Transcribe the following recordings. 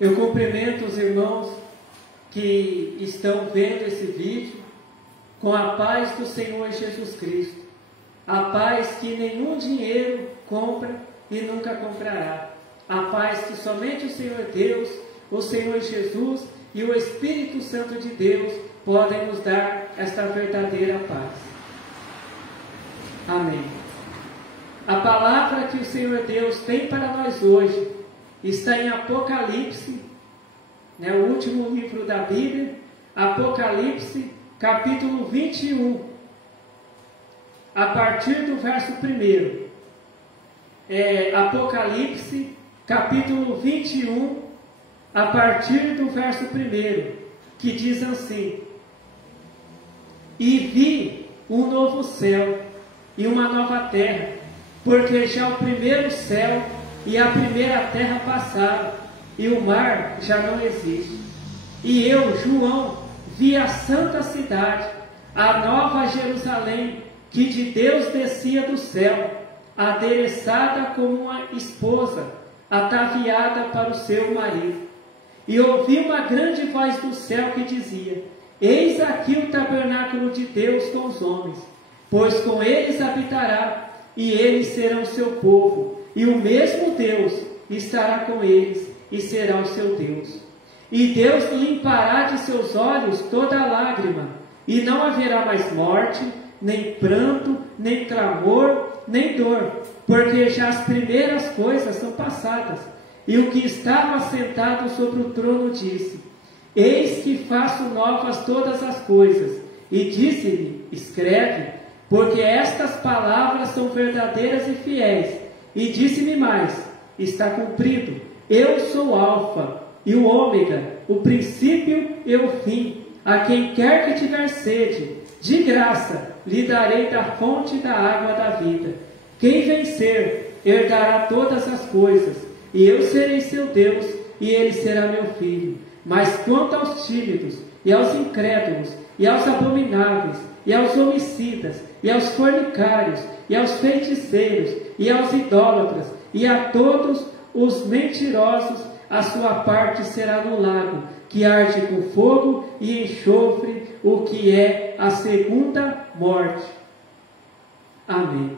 Eu cumprimento os irmãos que estão vendo esse vídeo com a paz do Senhor Jesus Cristo. A paz que nenhum dinheiro compra e nunca comprará. A paz que somente o Senhor Deus, o Senhor Jesus e o Espírito Santo de Deus podem nos dar esta verdadeira paz. Amém. A palavra que o Senhor Deus tem para nós hoje está em Apocalipse, o último livro da Bíblia, Apocalipse, capítulo 21, a partir do verso 1. Apocalipse, capítulo 21, a partir do verso 1, que diz assim: E vi um novo céu e uma nova terra, porque já o primeiro céu e a primeira terra passaram, e o mar já não existe. E eu, João, vi a santa cidade, a nova Jerusalém, que de Deus descia do céu, adereçada como uma esposa, ataviada para o seu marido. E ouvi uma grande voz do céu que dizia: Eis aqui o tabernáculo de Deus com os homens, pois com eles habitará, e eles serão seu povo, e o mesmo Deus estará com eles, e será o seu Deus. E Deus limpará de seus olhos toda lágrima, e não haverá mais morte, nem pranto, nem clamor, nem dor, porque já as primeiras coisas são passadas. E o que estava sentado sobre o trono disse: Eis que faço novas todas as coisas. E disse-me: Escreve, porque estas palavras são verdadeiras e fiéis. E disse-me mais: Está cumprido. Eu sou o Alfa e o Ômega, o princípio e o fim. A quem quer que tiver sede, de graça lhe darei da fonte da água da vida. Quem vencer, herdará todas as coisas, e eu serei seu Deus, e ele será meu filho. Mas quanto aos tímidos, e aos incrédulos, e aos abomináveis, e aos homicidas, e aos fornicários, e aos feiticeiros, e aos idólatras, e a todos os mentirosos, a sua parte será no lago, que arde com fogo e enxofre, o que é a segunda morte. Amém.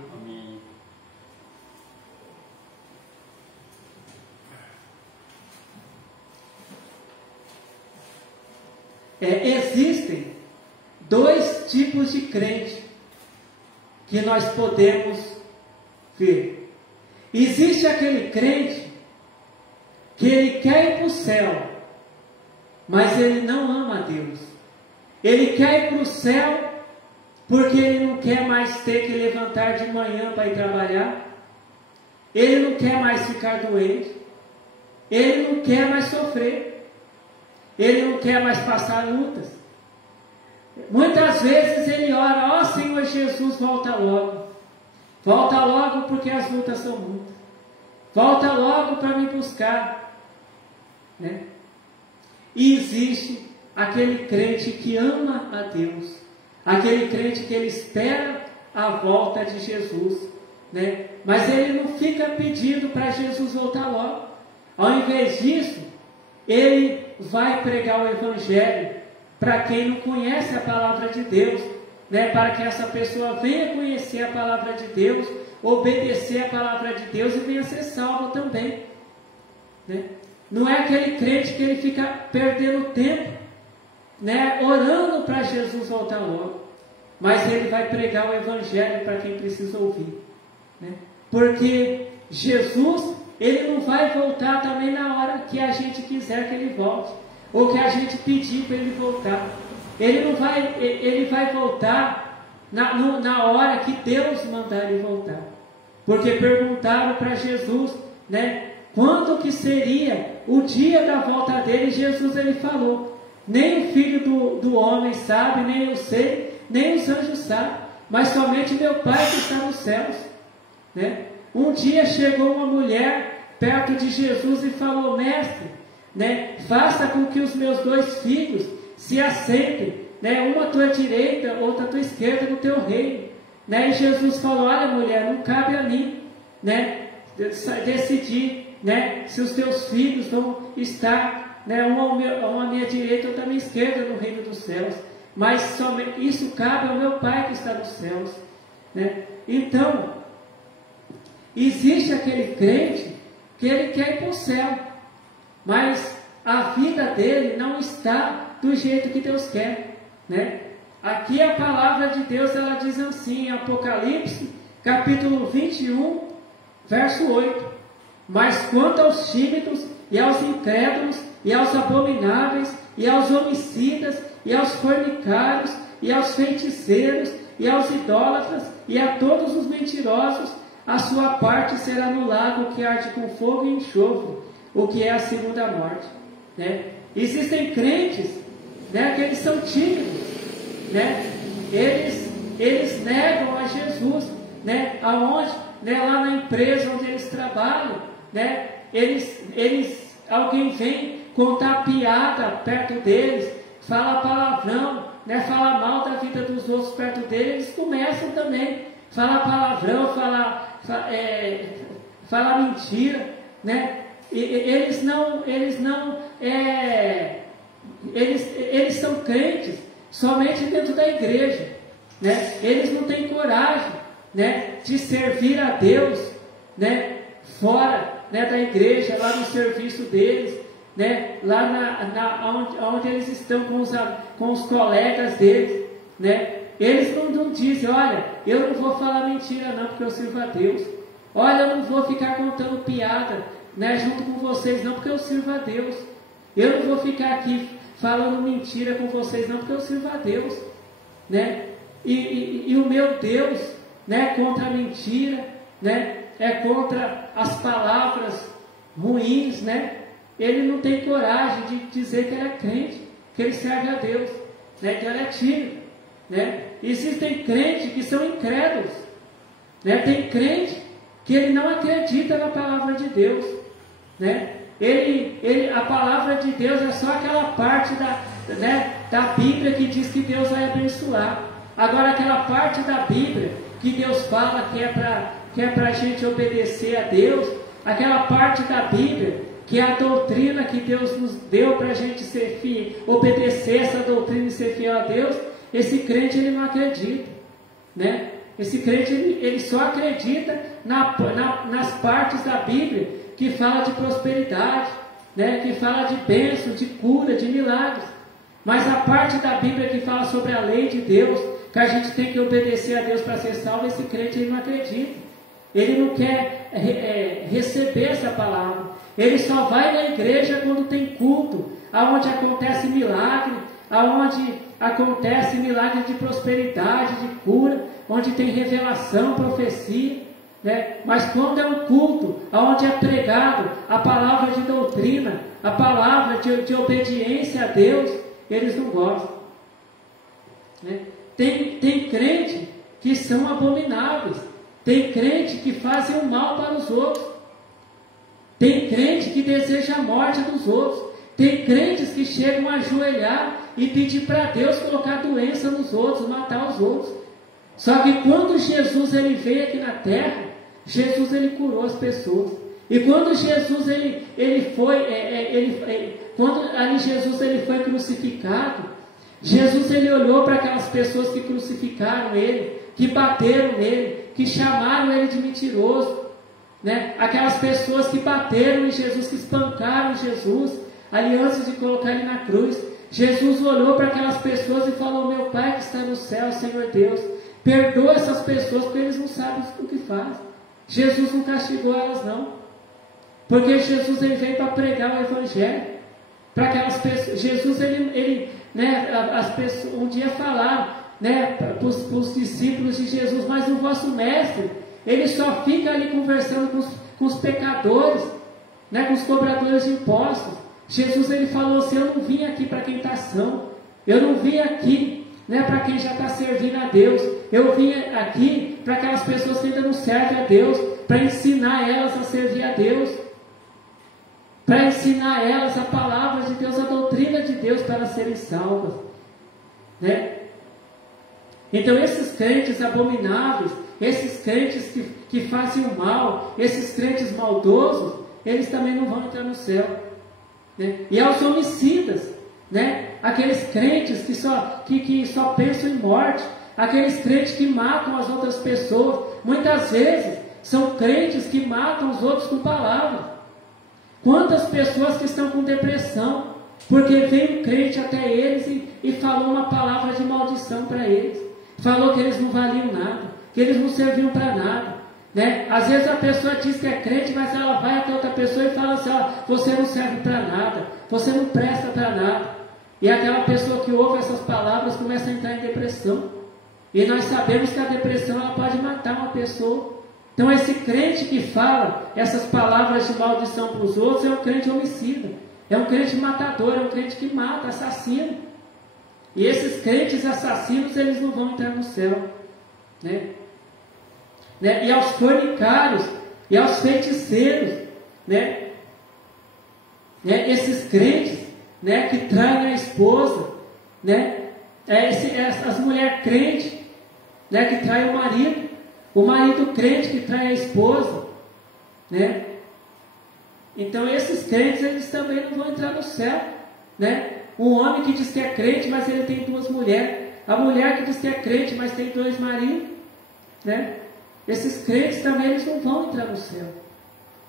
Existem dois tipos de crente que nós podemos ver. Existe aquele crente que ele quer ir para o céu, mas ele não ama a Deus. Ele quer ir para o céu porque ele não quer mais ter que levantar de manhã para ir trabalhar. Ele não quer mais ficar doente. Ele não quer mais sofrer. Ele não quer mais passar lutas. Muitas vezes ele ora: ó Senhor Jesus, volta logo. Volta logo porque as lutas são muitas. Volta logo para me buscar. E existe aquele crente que ama a Deus. Aquele crente que ele espera a volta de Jesus. Mas ele não fica pedindo para Jesus voltar logo. Ao invés disso, ele vai pregar o Evangelho para quem não conhece a palavra de Deus, para que essa pessoa venha conhecer a palavra de Deus, obedecer a palavra de Deus e venha ser salvo também. Não é aquele crente que ele fica perdendo tempo, orando para Jesus voltar logo, mas ele vai pregar o Evangelho para quem precisa ouvir, porque Jesus, ele não vai voltar também na hora que a gente quiser que ele volte, ou que a gente pedir para ele voltar. Ele vai voltar na hora que Deus mandar ele voltar. Porque perguntaram para Jesus, quando que seria o dia da volta dele? Jesus, ele falou: nem o filho do homem sabe, nem eu sei, nem os anjos sabem, mas somente meu Pai que está nos céus. Um dia chegou uma mulher perto de Jesus e falou: Mestre, faça com que os meus 2 filhos se assentem, uma à tua direita, outra à tua esquerda no teu reino. E Jesus falou: olha mulher, não cabe a mim decidir né, se os teus filhos vão estar, né, um à minha direita, outro à minha esquerda no reino dos céus. Mas somente isso cabe ao meu Pai que está nos céus, né? Então, existe aquele crente que ele quer ir para o céu, mas a vida dele não está do jeito que Deus quer, né? Aqui a palavra de Deus, ela diz assim, em Apocalipse, capítulo 21, verso 8: mas quanto aos tímidos, e aos incrédulos, e aos abomináveis, e aos homicidas, e aos fornicários, e aos feiticeiros, e aos idólatras, e a todos os mentirosos, a sua parte será no lago que arde com fogo e enxofre, o que é a segunda morte, né? Existem crentes, né, que eles são tímidos, né? Eles negam a Jesus, né? Aonde, né, lá na empresa onde eles trabalham, né? Alguém vem contar piada perto deles, fala palavrão, né? Fala mal da vida dos outros perto deles, eles começam também falar palavrão, falar mentira, né? Eles são crentes somente dentro da igreja, né? Eles não têm coragem, né, de servir a Deus, né, fora, né, da igreja, lá no serviço deles, né, lá onde eles estão com os colegas deles, né? Eles não dizem, olha, eu não vou falar mentira não, porque eu sirvo a Deus. Olha, eu não vou ficar contando piada, né, junto com vocês não, porque eu sirvo a Deus. Eu não vou ficar aqui falando mentira com vocês não, porque eu sirvo a Deus, né? E o meu Deus, né, contra a mentira, né, é contra as palavras ruins, né? Ele não tem coragem de dizer que ele é crente, que ele serve a Deus, né, que ele é tímido, né? Existem crentes que são incrédulos, né? Tem crente que ele não acredita na palavra de Deus, né? A palavra de Deus é só aquela parte da Bíblia que diz que Deus vai abençoar. Agora, aquela parte da Bíblia que Deus fala que é para a gente obedecer a Deus, aquela parte da Bíblia que é a doutrina que Deus nos deu para a gente ser fiel, obedecer essa doutrina e ser fiel a Deus, esse crente ele não acredita, né? Esse crente ele só acredita nas partes da Bíblia que fala de prosperidade, né? Que fala de bênção, de cura, de milagres. Mas a parte da Bíblia que fala sobre a lei de Deus, que a gente tem que obedecer a Deus para ser salvo, esse crente ele não acredita. Ele não quer receber essa palavra. Ele só vai na igreja quando tem culto, aonde acontece milagre, aonde acontece milagre de prosperidade, de cura, onde tem revelação, profecia, né? Mas quando é um culto, aonde é pregado a palavra de doutrina, a palavra de obediência a Deus, eles não gostam, né? Tem crente que são abomináveis, tem crente que fazem o mal para os outros, tem crente que deseja a morte dos outros, tem crentes que chegam a ajoelhar e pedir para Deus colocar doença nos outros, matar os outros. Só que quando Jesus ele veio aqui na terra, Jesus ele curou as pessoas. E quando Jesus Jesus ele foi crucificado, Jesus ele olhou para aquelas pessoas que crucificaram ele, que bateram nele, que chamaram ele de mentiroso, né? Aquelas pessoas que bateram em Jesus, que espancaram Jesus, ali antes de colocar ele na cruz. Jesus olhou para aquelas pessoas e falou: meu Pai que está no céu, Senhor Deus, perdoa essas pessoas, porque eles não sabem o que fazem. Jesus não castigou elas não, porque Jesus ele veio para pregar o Evangelho para aquelas pessoas. Jesus as pessoas um dia falaram, né, para os discípulos de Jesus: mas o vosso mestre, ele só fica ali conversando com os pecadores, né, com os cobradores de impostos. Jesus ele falou assim: eu não vim aqui para quem está são, eu não vim aqui, né, para quem já está servindo a Deus, eu vim aqui para aquelas pessoas que ainda não servem a Deus, para ensinar elas a servir a Deus, para ensinar elas a palavra de Deus, a doutrina de Deus, para elas serem salvas, né? Então esses crentes abomináveis, esses crentes que fazem o mal, esses crentes maldosos, eles também não vão entrar no céu. Né? E aos homicidas, né? Aqueles crentes que só pensam em morte, aqueles crentes que matam as outras pessoas, muitas vezes são crentes que matam os outros com palavras. Quantas pessoas que estão com depressão, porque veio um crente até eles e falou uma palavra de maldição para eles, falou que eles não valiam nada, que eles não serviam para nada, né? Às vezes a pessoa diz que é crente, mas ela vai até outra pessoa e fala assim, você não serve para nada, você não presta para nada. E aquela pessoa que ouve essas palavras começa a entrar em depressão. E nós sabemos que a depressão ela pode matar uma pessoa. Então esse crente que fala essas palavras de maldição para os outros é um crente homicida, é um crente matador, é um crente que mata, assassino. E esses crentes assassinos, eles não vão entrar no céu, né? E aos fornicários, e aos feiticeiros, né? Esses crentes, né, que traem a esposa, né? As mulheres crentes, né, que traem o marido crente que trai a esposa, né? Então esses crentes, eles também não vão entrar no céu, né? Um homem que diz que é crente, mas ele tem 2 mulheres, a mulher que diz que é crente, mas tem 2 maridos, né? Esses crentes também, eles não vão entrar no céu,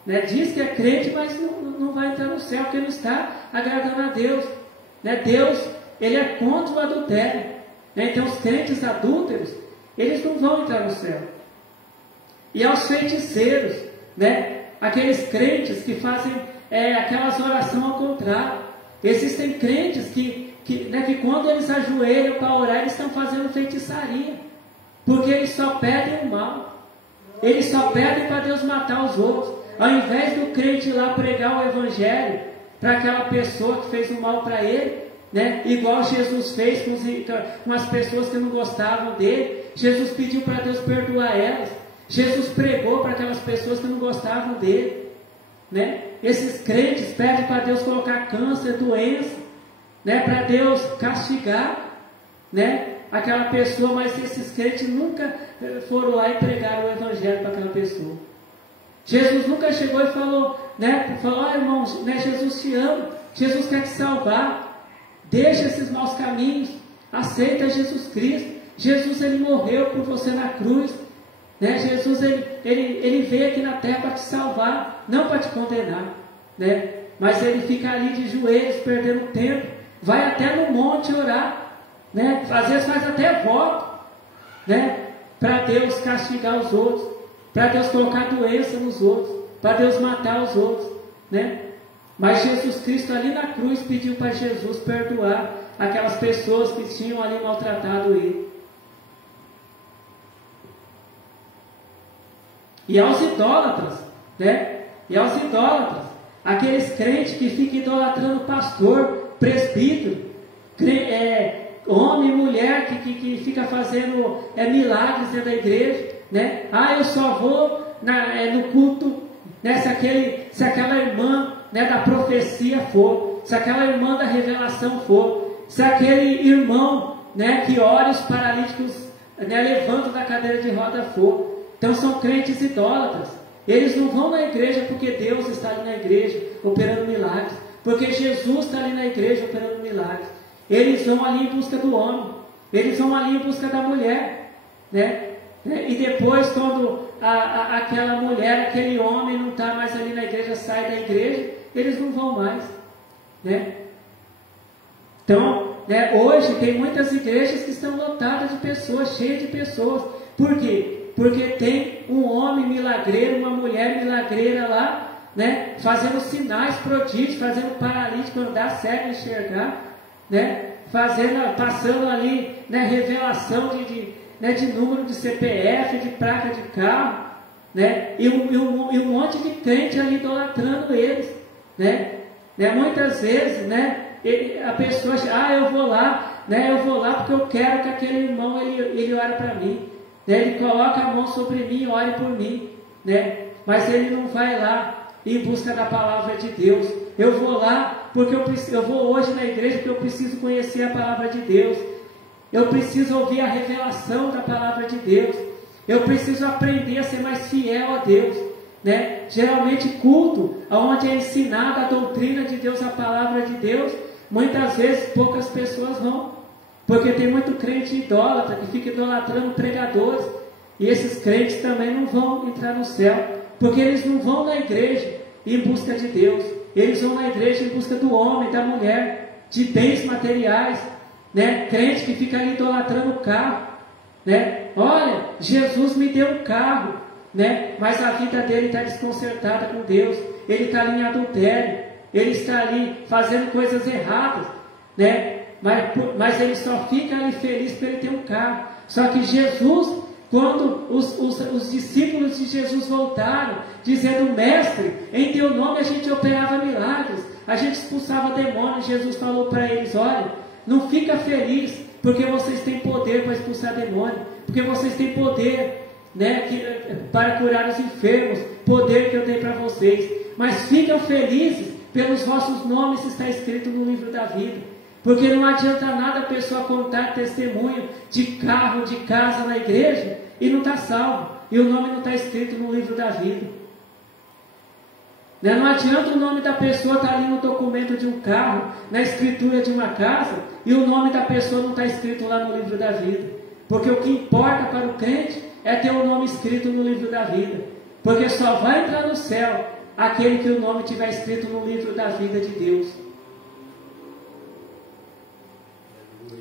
né? Diz que é crente, mas não vai entrar no céu, porque não está agradando a Deus, né? Deus, ele é contra o adultério, né? Então os crentes adúlteros, eles não vão entrar no céu. E aos feiticeiros, né? Aqueles crentes que fazem aquelas orações ao contrário. Existem crentes que quando eles ajoelham para orar, eles estão fazendo feitiçaria, porque eles só pedem o mal, eles só pedem para Deus matar os outros. Ao invés do crente ir lá pregar o evangelho para aquela pessoa que fez o mal para ele, né? Igual Jesus fez com as pessoas que não gostavam dele, Jesus pediu para Deus perdoar elas. Jesus pregou para aquelas pessoas que não gostavam dele, né? Esses crentes pedem para Deus colocar câncer, doença, né? Para Deus castigar, né? Aquela pessoa, mas esses crentes nunca foram lá e pregaram o evangelho para aquela pessoa. Jesus nunca chegou e falou, né? Falou, irmãos, né? Jesus te ama, Jesus quer te salvar, deixa esses maus caminhos, aceita Jesus Cristo. Jesus, ele morreu por você na cruz, né? Jesus, ele veio aqui na terra para te salvar, não para te condenar, né? Mas ele fica ali de joelhos, perdendo tempo, vai até no monte orar, né? Às vezes faz até voto, né? Para Deus castigar os outros, para Deus colocar doença nos outros, para Deus matar os outros, né? Mas Jesus Cristo ali na cruz pediu para Jesus perdoar aquelas pessoas que tinham ali maltratado ele. E aos idólatras, né? E aos idólatras, aqueles crentes que ficam idolatrando pastor, presbítero, homem e mulher que fica fazendo milagres dentro da igreja, né? Eu só vou no culto, né? Se aquela irmã, né, da profecia for, se aquela irmã da revelação for, se aquele irmão, né, que ora os paralíticos, né, levanta da cadeira de roda for. Então são crentes idólatras. Eles não vão na igreja porque Deus está ali na igreja operando milagres, porque Jesus está ali na igreja operando milagres. Eles vão ali em busca do homem, eles vão ali em busca da mulher, né? E depois, quando aquela mulher, aquele homem não está mais ali na igreja, sai da igreja, eles não vão mais, né? Então, né, hoje tem muitas igrejas que estão lotadas de pessoas, cheias de pessoas. Por quê? Porque tem um homem milagreiro, uma mulher milagreira lá, né, fazendo sinais, prodígios, fazendo o paralítico andar, cego enxergar, né, passando ali, né, revelação de número de CPF, de placa de carro, né, e um monte de crente ali idolatrando eles, né. Muitas vezes, né, a pessoa diz, eu vou lá, né, porque eu quero que aquele irmão ele ore para mim, né, ele coloca a mão sobre mim, ore por mim, né, mas ele não vai lá em busca da palavra de Deus. Eu vou lá porque eu vou hoje na igreja porque eu preciso conhecer a palavra de Deus, eu preciso ouvir a revelação da palavra de Deus, eu preciso aprender a ser mais fiel a Deus. né? Geralmente culto, onde é ensinada a doutrina de Deus, a palavra de Deus, muitas vezes poucas pessoas vão, porque tem muito crente idólatra que fica idolatrando pregadores, e esses crentes também não vão entrar no céu, porque eles não vão na igreja em busca de Deus, eles vão na igreja em busca do homem, da mulher, de bens materiais, né? Crente que fica ali idolatrando o carro, né? Olha, Jesus me deu um carro, né? Mas a vida dele está desconcertada com Deus, ele está ali em adultério, ele está ali fazendo coisas erradas, né? Mas ele só fica ali feliz por ele ter um carro. Só que Jesus, quando os discípulos de Jesus voltaram, dizendo: Mestre, em teu nome a gente operava milagres, a gente expulsava demônios, Jesus falou para eles: olha, não fica feliz porque vocês têm poder para expulsar demônio, porque vocês têm poder, né, para curar os enfermos, poder que eu dei para vocês, mas ficam felizes pelos vossos nomes está escrito no livro da vida. Porque não adianta nada a pessoa contar testemunho de carro, de casa na igreja e não está salvo, e o nome não está escrito no livro da vida. Não adianta o nome da pessoa estar ali no documento de um carro, na escritura de uma casa, e o nome da pessoa não está escrito lá no livro da vida. Porque o que importa para o crente é ter o nome escrito no livro da vida. Porque só vai entrar no céu aquele que o nome tiver escrito no livro da vida de Deus.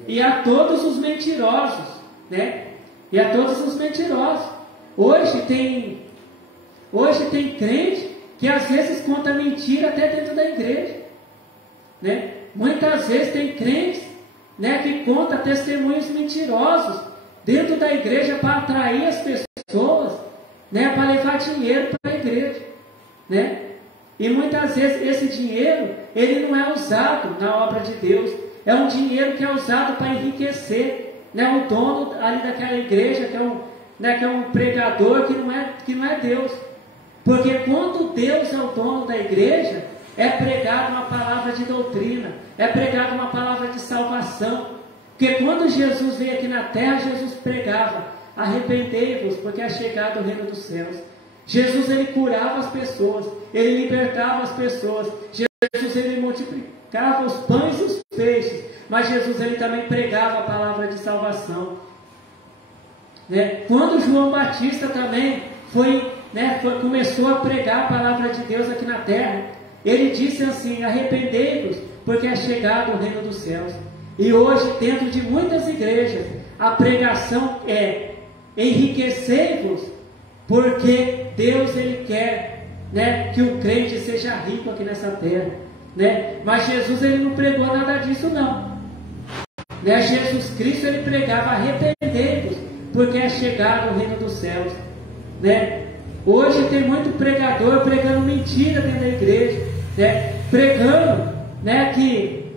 E a todos os mentirosos, né? E a todos os mentirosos. Hoje tem crente que às vezes conta mentira até dentro da igreja, né? Muitas vezes tem crentes, né, que conta testemunhos mentirosos dentro da igreja para atrair as pessoas, né, para levar dinheiro para a igreja, né? E muitas vezes esse dinheiro ele não é usado na obra de Deus. É um dinheiro que é usado para enriquecer, né, o dono ali daquela igreja, que é um pregador que não é Deus. Porque quando Deus é o dono da igreja, é pregada uma palavra de doutrina, é pregada uma palavra de salvação. Porque quando Jesus veio aqui na terra, Jesus pregava: arrependei-vos, porque é chegado o reino dos céus. Jesus, ele curava as pessoas, ele libertava as pessoas, Jesus, ele multiplicava os pães e os peixes, mas Jesus, ele também pregava a palavra de salvação, né? Quando João Batista também começou a pregar a palavra de Deus aqui na terra, ele disse assim: arrependei-vos, porque é chegado o reino dos céus. E hoje, dentro de muitas igrejas, a pregação é: enriquecei-vos, porque Deus, ele quer, né, que o crente seja rico aqui nessa terra, né? Mas Jesus, ele não pregou nada disso não, né? Jesus Cristo, ele pregava: arrependei-vos, porque é chegado o reino dos céus, né? Hoje tem muito pregador pregando mentira dentro da igreja, né? Pregando, né, que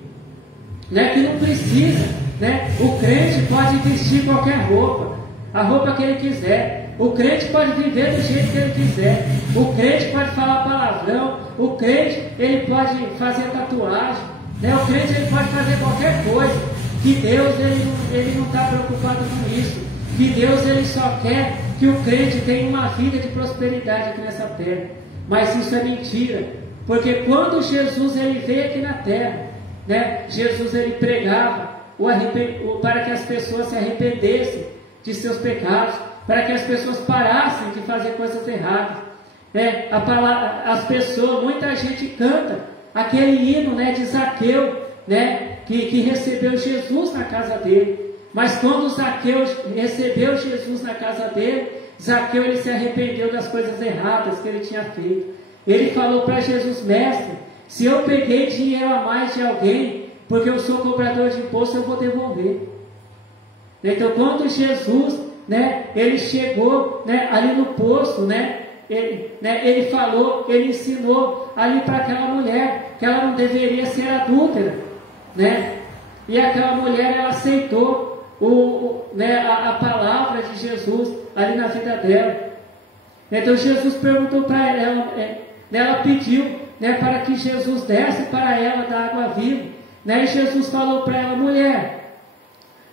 não precisa, né? O crente pode vestir qualquer roupa, a roupa que ele quiser. O crente pode viver do jeito que ele quiser. O crente pode falar palavrão. O crente, ele pode fazer tatuagem, né? O crente, ele pode fazer qualquer coisa. Que Deus, ele não está preocupado com isso. Que Deus, ele só quer que o crente tenha uma vida de prosperidade aqui nessa terra. Mas isso é mentira. Porque quando Jesus, ele veio aqui na terra, né? Jesus, ele pregava para que as pessoas se arrependessem de seus pecados, para que as pessoas parassem de fazer coisas erradas, né? As pessoas, muita gente canta aquele hino, né, de Zaqueu, né, que recebeu Jesus na casa dele. Mas quando Zaqueu recebeu Jesus na casa dele, Zaqueu, ele se arrependeu das coisas erradas que ele tinha feito. Ele falou para Jesus: mestre, se eu peguei dinheiro a mais de alguém, porque eu sou cobrador de imposto, eu vou devolver. Então, quando Jesus, né, ele chegou, né, ali no poço, né, ele falou, ele ensinou ali para aquela mulher que ela não deveria ser adúltera, né? E aquela mulher, ela aceitou a palavra de Jesus ali na vida dela. Então Jesus perguntou para ela, ela pediu, né, para que Jesus desse para ela da água viva, né? E Jesus falou para ela: mulher,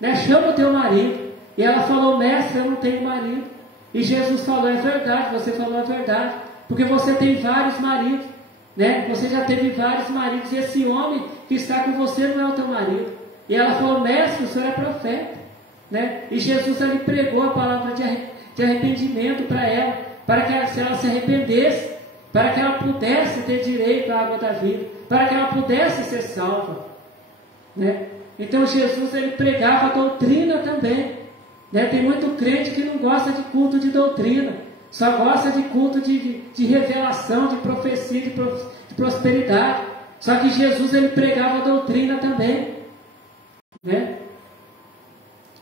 né, chama o teu marido. E ela falou: mestre, eu não tenho marido. E Jesus falou: é verdade, você falou a verdade, porque você tem vários maridos, né? Você já teve vários maridos, e esse homem que está com você não é o teu marido. E ela falou: mestre, o senhor é profeta, né? E Jesus ali pregou a palavra de arrependimento para ela, para que se ela se arrependesse, para que ela pudesse ter direito à água da vida, para que ela pudesse ser salva, né? Então Jesus, ele pregava a doutrina também, né? Tem muito crente que não gosta de culto de doutrina, só gosta de culto de revelação, de profecia, de prosperidade. Só que Jesus, ele pregava a doutrina também, né?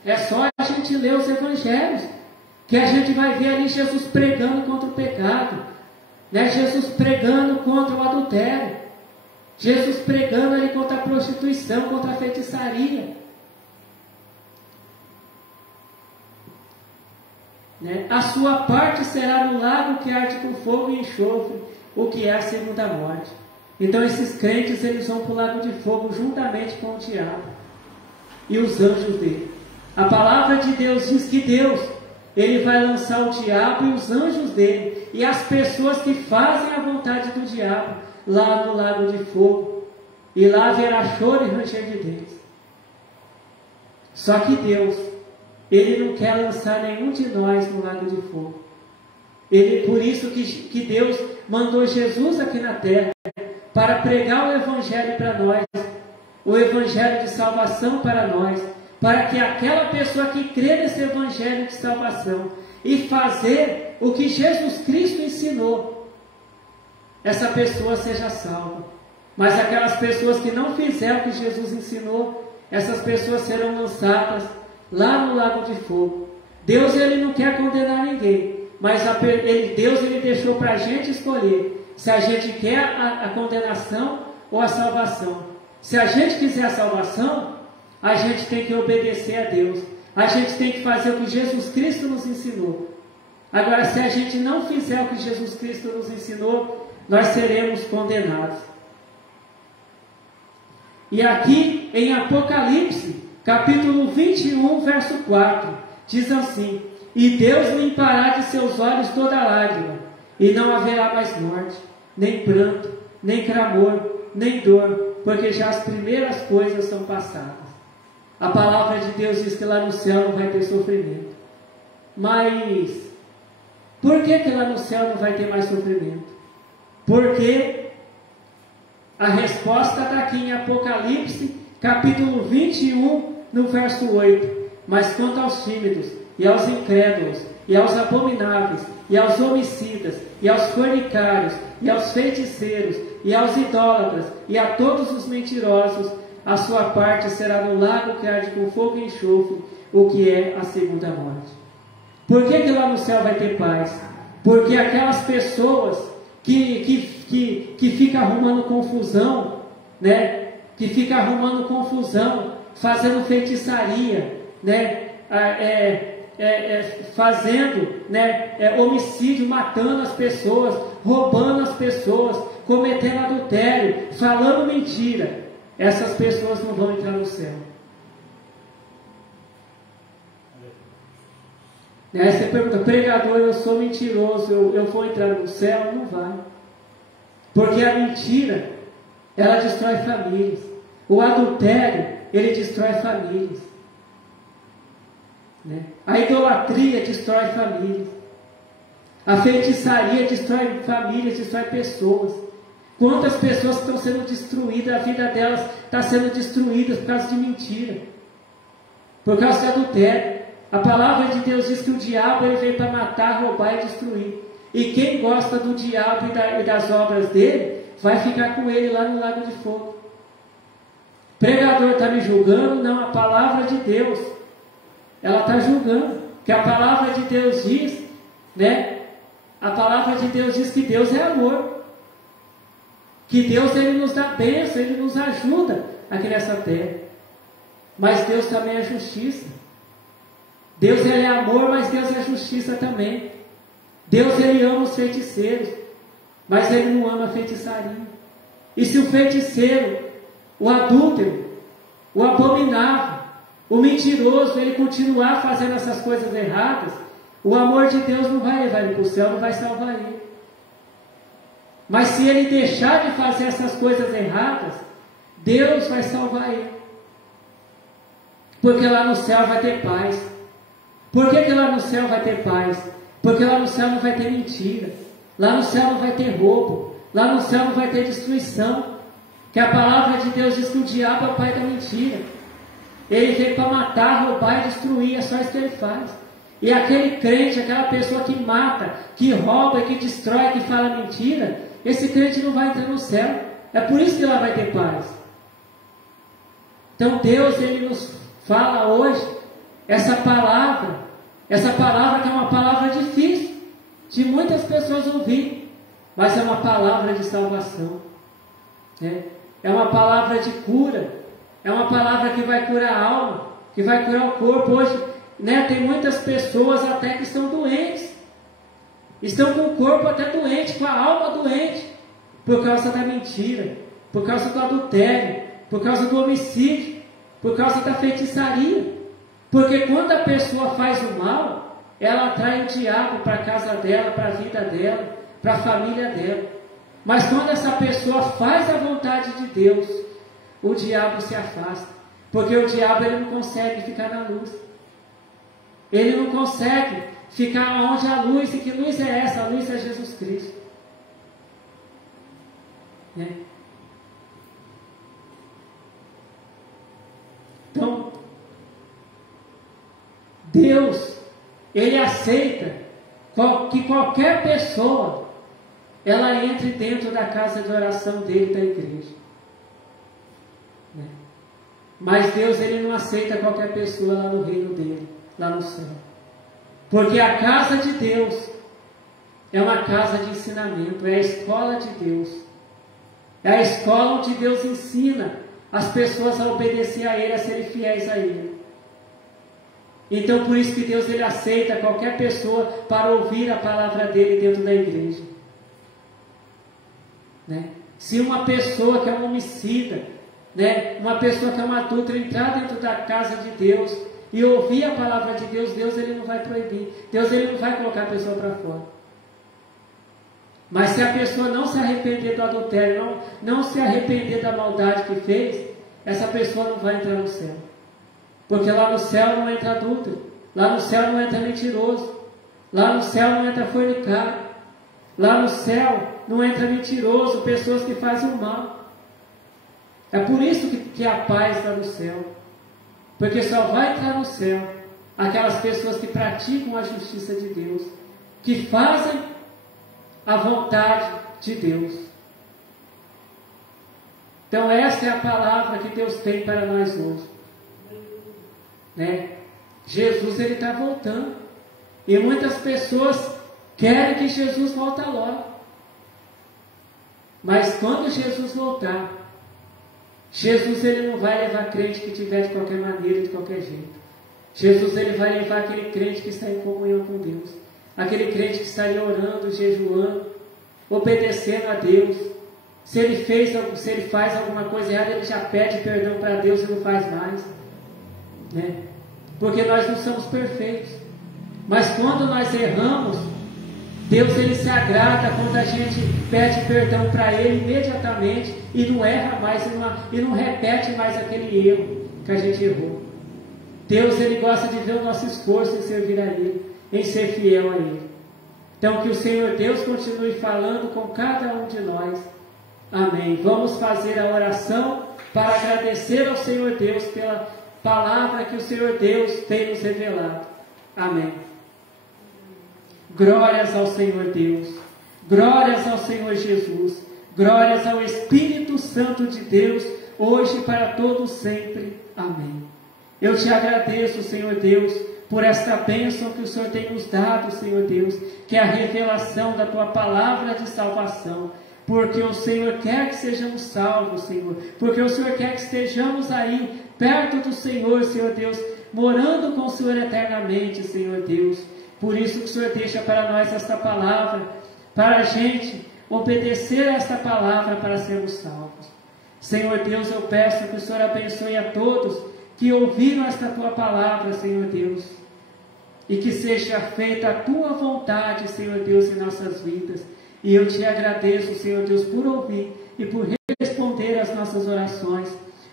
É só a gente ler os evangelhos que a gente vai ver ali Jesus pregando contra o pecado, né? Jesus pregando contra o adultério, Jesus pregando ali contra a prostituição, contra a feitiçaria, né? A sua parte será no lago que arde com fogo e enxofre, o que é a segunda morte. Então esses crentes, eles vão para o lago de fogo juntamente com o diabo e os anjos dele. A palavra de Deus diz que Deus, ele vai lançar o diabo e os anjos dele, e as pessoas que fazem a vontade do diabo, lá no lago de fogo, e lá haverá choro e ranger de dentes. Só que Deus, ele não quer lançar nenhum de nós no lago de fogo. Por isso que Deus mandou Jesus aqui na terra, para pregar o evangelho para nós, o evangelho de salvação para nós, para que aquela pessoa que crê nesse evangelho de salvação e fazer o que Jesus Cristo ensinou, essa pessoa seja salva. Mas aquelas pessoas que não fizeram o que Jesus ensinou, essas pessoas serão lançadas lá no lago de fogo. Deus, ele não quer condenar ninguém, mas Deus, ele deixou para a gente escolher se a gente quer a condenação ou a salvação. Se a gente quiser a salvação, a gente tem que obedecer a Deus, a gente tem que fazer o que Jesus Cristo nos ensinou. Agora, se a gente não fizer o que Jesus Cristo nos ensinou, nós seremos condenados. E aqui em Apocalipse, capítulo 21, verso 4, diz assim: e Deus limpará de seus olhos toda lágrima, e não haverá mais morte, nem pranto, nem clamor, nem dor, porque já as primeiras coisas são passadas. A palavra de Deus diz que lá no céu não vai ter sofrimento. Mas por que lá no céu não vai ter mais sofrimento? Porque a resposta está aqui em Apocalipse, capítulo 21, no verso 8. Mas quanto aos tímidos, e aos incrédulos, e aos abomináveis, e aos homicidas, e aos fornicários, e aos feiticeiros, e aos idólatras, e a todos os mentirosos, a sua parte será no lago que arde com fogo e enxofre, o que é a segunda morte. Por que lá no céu vai ter paz? Porque aquelas pessoas que ficam arrumando confusão, né? Que ficam arrumando confusão, fazendo feitiçaria, né? Fazendo, né? Homicídio, matando as pessoas, roubando as pessoas, cometendo adultério, falando mentira. Essas pessoas não vão entrar no céu. Aí você pergunta: pregador, eu sou mentiroso, eu vou entrar no céu? Não vai. Porque a mentira, ela destrói famílias. O adultério, ele destrói famílias, né? A idolatria destrói famílias. A feitiçaria destrói famílias, destrói pessoas. Quantas pessoas estão sendo destruídas, a vida delas está sendo destruída por causa de mentira, por causa de adultério. A palavra de Deus diz que o diabo, ele veio para matar, roubar e destruir. E quem gosta do diabo e das obras dele, vai ficar com ele lá no lago de fogo. Pregador está me julgando? Não, a palavra de Deus, ela está julgando. Que a palavra de Deus diz, né? A palavra de Deus diz que Deus é amor. Que Deus, ele nos dá bênção, ele nos ajuda aqui nessa terra. Mas Deus também é justiça. Deus, ele é amor, mas Deus é justiça também. Deus, ele ama os feiticeiros, mas ele não ama a feitiçaria. E se o feiticeiro, o adúltero, o abominável, o mentiroso, ele continuar fazendo essas coisas erradas, o amor de Deus não vai levar ele para o céu, não vai salvar ele. Mas se ele deixar de fazer essas coisas erradas, Deus vai salvar ele. Porque lá no céu vai ter paz. Por que lá no céu vai ter paz? Porque lá no céu não vai ter mentira. Lá no céu não vai ter roubo. Lá no céu não vai ter destruição. Que a palavra de Deus diz que o diabo é o pai da mentira. Ele veio para matar, roubar e destruir. É só isso que ele faz. E aquele crente, aquela pessoa que mata, que rouba, que destrói, que fala mentira, esse crente não vai entrar no céu. É por isso que lá vai ter paz. Então Deus, Ele nos fala hoje essa palavra que é uma palavra difícil de muitas pessoas ouvir, mas é uma palavra de salvação, né? É uma palavra de cura, é uma palavra que vai curar a alma, que vai curar o corpo. Hoje, né, tem muitas pessoas até que estão doentes, estão com o corpo até doente, com a alma doente, por causa da mentira, por causa do adultério, por causa do homicídio, por causa da feitiçaria. Porque quando a pessoa faz o mal, ela atrai o diabo para a casa dela, para a vida dela, para a família dela. Mas quando essa pessoa faz a vontade de Deus, o diabo se afasta. Porque o diabo, ele não consegue ficar na luz. Ele não consegue ficar onde a luz. E que luz é essa? A luz é Jesus Cristo, né? Então, Deus, Ele aceita que qualquer pessoa, ela entre dentro da casa de oração dele, da igreja, né? Mas Deus, Ele não aceita qualquer pessoa lá no reino dele, lá no céu. Porque a casa de Deus é uma casa de ensinamento, é a escola de Deus. É a escola onde Deus ensina as pessoas a obedecer a Ele, a serem fiéis a Ele. Então, por isso que Deus, Ele aceita qualquer pessoa para ouvir a palavra dEle dentro da igreja, né? Se uma pessoa que é um homicida, né, uma pessoa que é uma adúltera, entrar dentro da casa de Deus e ouvir a palavra de Deus, Deus, Ele não vai proibir. Deus, Ele não vai colocar a pessoa para fora. Mas se a pessoa não se arrepender do adultério, não se arrepender da maldade que fez, essa pessoa não vai entrar no céu. Porque lá no céu não entra adúltero, lá no céu não entra mentiroso, lá no céu não entra fornicário, lá no céu não entra mentiroso, pessoas que fazem o mal. É por isso que a paz está no céu. Porque só vai entrar no céu aquelas pessoas que praticam a justiça de Deus, que fazem a vontade de Deus. Então essa é a palavra que Deus tem para nós hoje, né? Jesus, Ele está voltando, e muitas pessoas querem que Jesus volte logo. Mas quando Jesus voltar, Jesus, Ele não vai levar crente que tiver de qualquer maneira, de qualquer jeito. Jesus, Ele vai levar aquele crente que está em comunhão com Deus, aquele crente que está ali orando, jejuando, obedecendo a Deus. Se ele faz alguma coisa errada, ele já pede perdão para Deus e não faz mais, né? Porque nós não somos perfeitos. Mas quando nós erramos, Deus, Ele se agrada quando a gente pede perdão para Ele imediatamente e não erra mais e não repete mais aquele erro que a gente errou. Deus, Ele gosta de ver o nosso esforço em servir a Ele, em ser fiel a Ele. Então que o Senhor Deus continue falando com cada um de nós. Amém. Vamos fazer a oração para agradecer ao Senhor Deus pela palavra que o Senhor Deus tem nos revelado. Amém. Glórias ao Senhor Deus, glórias ao Senhor Jesus, glórias ao Espírito Santo de Deus, hoje e para todos sempre. Amém. Eu te agradeço, Senhor Deus, por esta bênção que o Senhor tem nos dado, Senhor Deus, que é a revelação da Tua palavra de salvação, porque o Senhor quer que sejamos salvos, Senhor, porque o Senhor quer que estejamos aí, perto do Senhor, Senhor Deus, morando com o Senhor eternamente, Senhor Deus. Por isso que o Senhor deixa para nós esta palavra, para a gente obedecer a esta palavra para sermos salvos. Senhor Deus, eu peço que o Senhor abençoe a todos que ouviram esta Tua palavra, Senhor Deus, e que seja feita a Tua vontade, Senhor Deus, em nossas vidas, E eu te agradeço, Senhor Deus, por ouvir e por responder às nossas orações,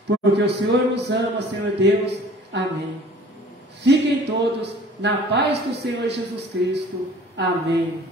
porque o Senhor nos ama, Senhor Deus. Amém. Fiquem todos na paz do Senhor Jesus Cristo. Amém.